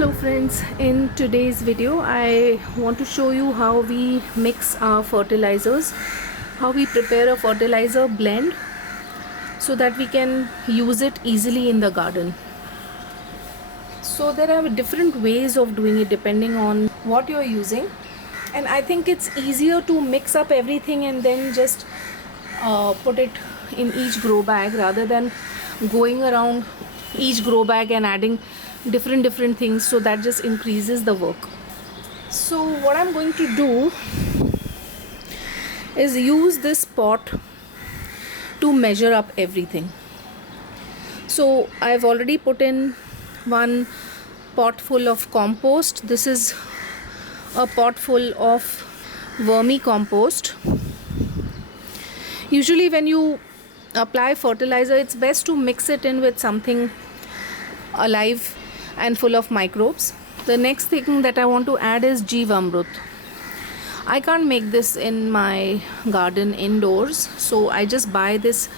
Hello friends, in today's video I want to show you how we mix our fertilizers, how we prepare a fertilizer blend so that we can use it easily in the garden. So there are different ways of doing it depending on what you're using, and I think it's easier to mix up everything and then just put it in each grow bag rather than going around each grow bag and adding different things, so that just increases the work. So what I'm going to do is use this pot to measure up everything. So I've already put in one pot full of compost. This is a pot full of vermicompost. Usually when you apply fertilizer, it's best to mix it in with something alive and full of microbes. The next thing that I want to add is Jeevamrut. I can't make this in my garden indoors, so I just buy this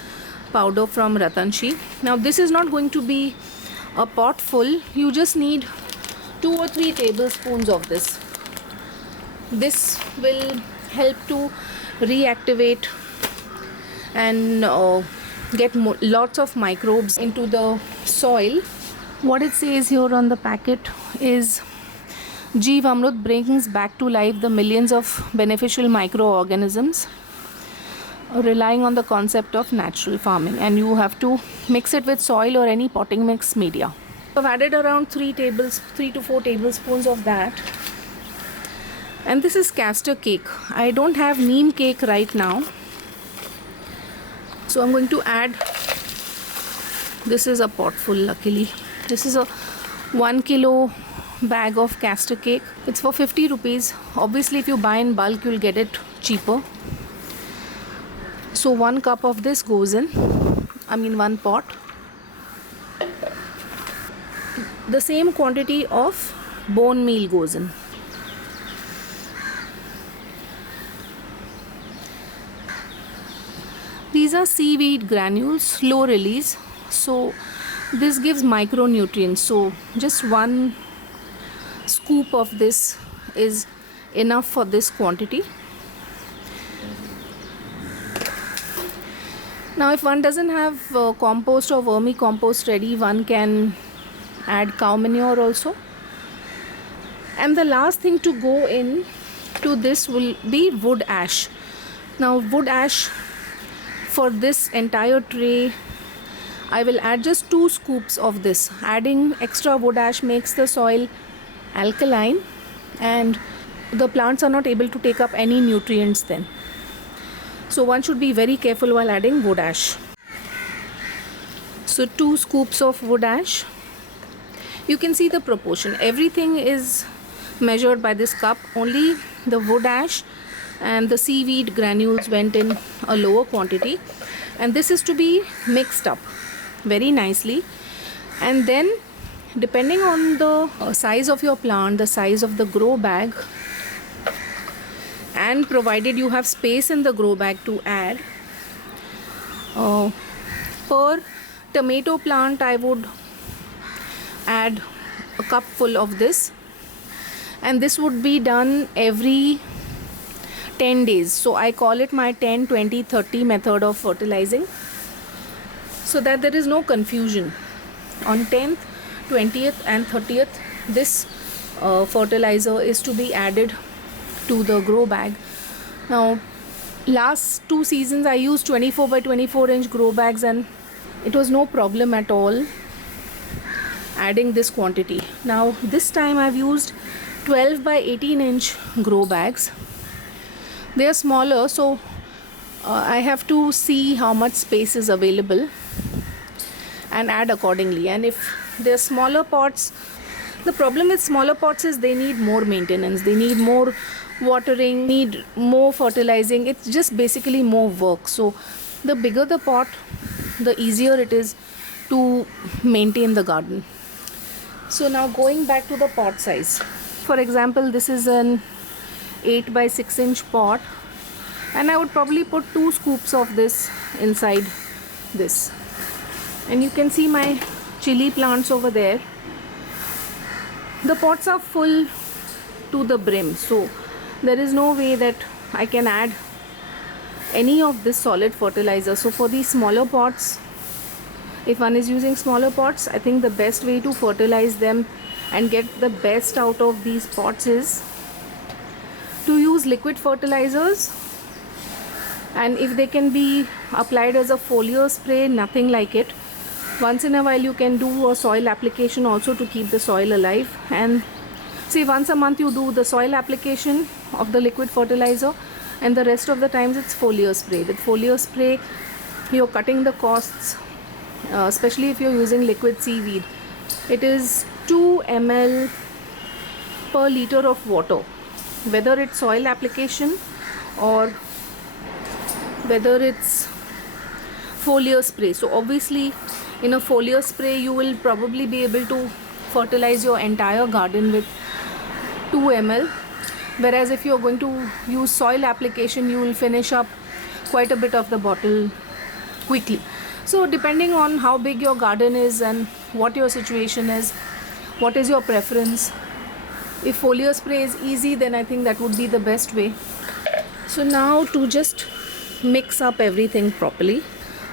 powder from Ratanshi. Now this is not going to be a pot full. You just need 2 or 3 tablespoons of this. This will help to reactivate and get lots of microbes into the soil. What it says here on the packet is Jeevamrut brings back to life the millions of beneficial microorganisms, relying on the concept of natural farming, and you have to mix it with soil or any potting mix media. I've added around 3 to 4 tablespoons of that. And this is castor cake. I don't have neem cake right now, so I'm going to add, this is a pot full luckily. This is a 1 kilo bag of castor cake. It's for 50 rupees. Obviously if you buy in bulk you'll get it cheaper. So 1 cup of this goes in, 1 pot. The same quantity of bone meal goes in. These are seaweed granules, slow release, so this gives micronutrients. So just 1 scoop of this is enough for this quantity. Now if one doesn't have compost or vermicompost ready, one can add cow manure also. And the last thing to go in to this will be wood ash. Now wood ash, for this entire tray I will add just 2 scoops of this. Adding extra wood ash makes the soil alkaline and the plants are not able to take up any nutrients then. So one should be very careful while adding wood ash. So 2 scoops of wood ash. You can see the proportion. Everything is measured by this cup. Only the wood ash and the seaweed granules went in a lower quantity, and this is to be mixed up very nicely. And then depending on the size of your plant, the size of the grow bag, and provided you have space in the grow bag to add, per tomato plant I would add a cup full of this, and this would be done every 10 days. So I call it my 10, 20, 30 method of fertilizing, so that there is no confusion. On 10th, 20th and 30th this fertilizer is to be added to the grow bag. Now last 2 seasons I used 24 by 24 inch grow bags and it was no problem at all adding this quantity. Now this time I've used 12 by 18 inch grow bags. They are smaller, so I have to see how much space is available and add accordingly. And if they're smaller pots, the problem with smaller pots is they need more maintenance, they need more watering, need more fertilizing. It's just basically more work. So the bigger the pot, the easier it is to maintain the garden. So now going back to the pot size, for example this is an 8 by 6 inch pot, and I would probably put 2 scoops of this inside this. And you can see my chili plants over there. the pots are full to the brim, so there is no way that I can add any of this solid fertilizer. So for these smaller pots, if one is using smaller pots, I think the best way to fertilize them and get the best out of these pots is to use liquid fertilizers. And if they can be applied as a foliar spray, nothing like it. Once in a while you can do a soil application also to keep the soil alive. And see, once a month you do the soil application of the liquid fertilizer, and the rest of the times it's foliar spray. With foliar spray, you're cutting the costs, especially if you're using liquid seaweed. It is 2 ml per liter of water, whether it's soil application or whether it's foliar spray. So obviously in a foliar spray you will probably be able to fertilize your entire garden with 2 ml, whereas if you're going to use soil application, you will finish up quite a bit of the bottle quickly. So depending on how big your garden is and what your situation is, what is your preference, if foliar spray is easy, then I think that would be the best way. So now to just mix up everything properly.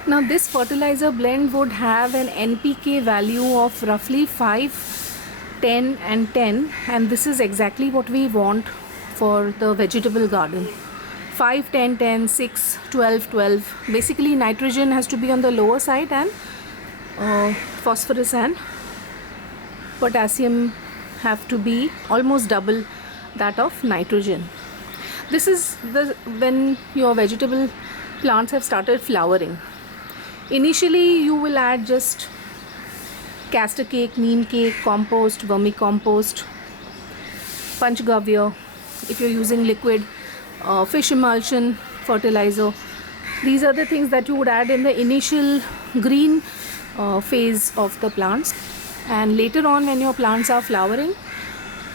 Now this fertilizer blend would have an NPK value of roughly 5, 10 and 10, and this is exactly what we want for the vegetable garden. 5, 10, 10, 6, 12, 12. Basically nitrogen has to be on the lower side, and phosphorus and potassium have to be almost double that of nitrogen. This is when your vegetable plants have started flowering. Initially you will add just castor cake, neem cake, compost, vermicompost, panchgavya. If you're using liquid, fish emulsion, fertilizer, these are the things that you would add in the initial green phase of the plants. And later on, when your plants are flowering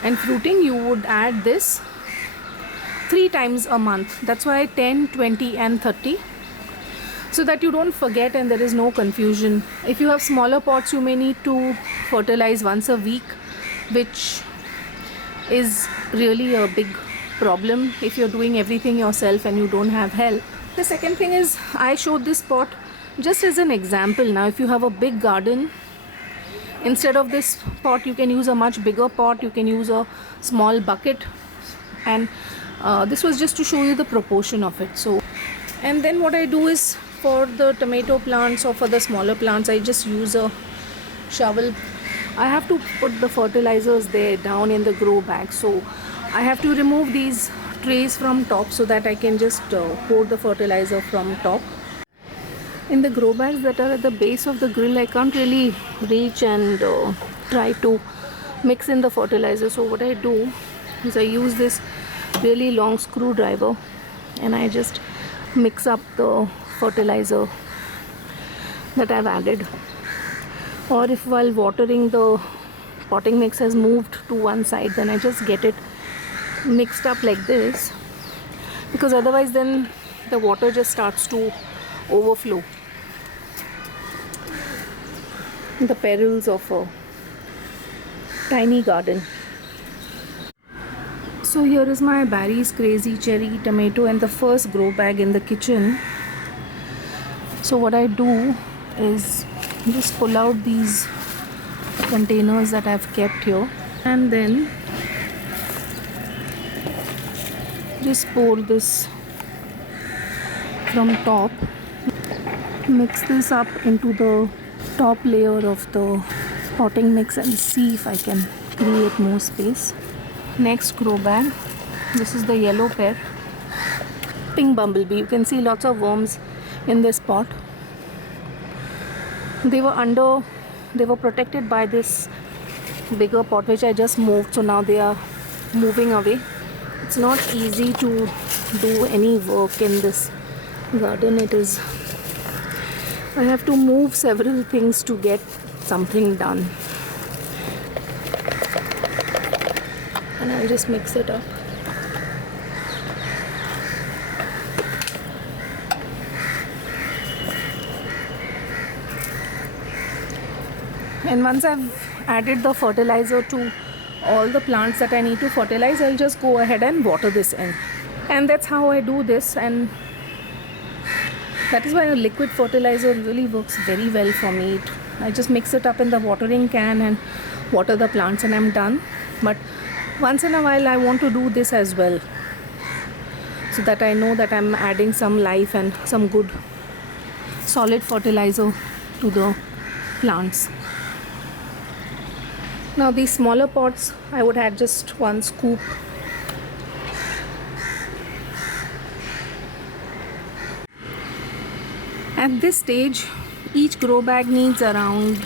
and fruiting, you would add this 3 times a month. That's why 10, 20 and 30, so that you don't forget and there is no confusion. If you have smaller pots, you may need to fertilize once a week, which is really a big problem if you're doing everything yourself and you don't have help. The second thing is, I showed this pot just as an example. Now if you have a big garden, instead of this pot you can use a much bigger pot, you can use a small bucket, and this was just to show you the proportion of it. So, and then what I do is, for the tomato plants or for the smaller plants, I just use a shovel. I have to put the fertilizers there down in the grow bag, so I have to remove these trays from top so that I can just pour the fertilizer from top. In the grow bags that are at the base of the grill, I can't really reach and try to mix in the fertilizer. So what I do is I use this really long screwdriver and I just mix up the fertilizer that I've added. Or if while watering the potting mix has moved to one side, then I just get it mixed up like this, because otherwise then the water just starts to overflow. The perils of a tiny garden. So here is my Barry's Crazy Cherry tomato and the first grow bag in the kitchen. So what I do is just pull out these containers that I've kept here and then just pour this from top, mix this up into the top layer of the potting mix and see if I can create more space. Next grow bag, this is the yellow pear, pink bumblebee. You can see lots of worms in this pot. They were protected by this bigger pot which I just moved, so now they are moving away. It's not easy to do any work in this garden. I have to move several things to get something done. And I'll just mix it up. And once I've added the fertilizer to all the plants that I need to fertilize, I'll just go ahead and water this in. And that's how I do this, and that is why a liquid fertilizer really works very well for me. I just mix it up in the watering can and water the plants and I'm done. But once in a while I want to do this as well, so that I know that I'm adding some life and some good solid fertilizer to the plants. Now these smaller pots, I would add just 1 scoop. At this stage, each grow bag needs around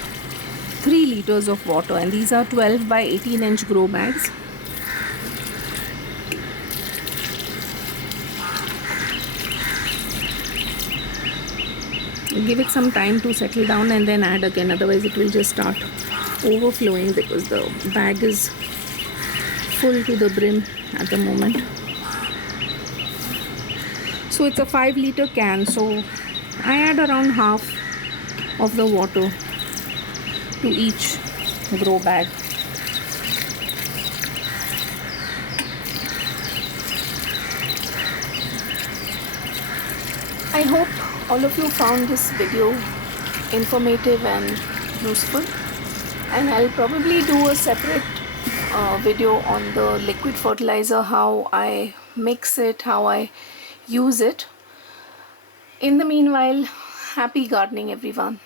3 liters of water, and these are 12 by 18 inch grow bags. Give it some time to settle down and then add again, otherwise it will just start overflowing because the bag is full to the brim at the moment. So it's a 5 liter can, so I add around half of the water to each grow bag. I hope all of you found this video informative and useful, and I'll probably do a separate video on the liquid fertilizer, how I mix it, how I use it. In the meanwhile, happy gardening everyone.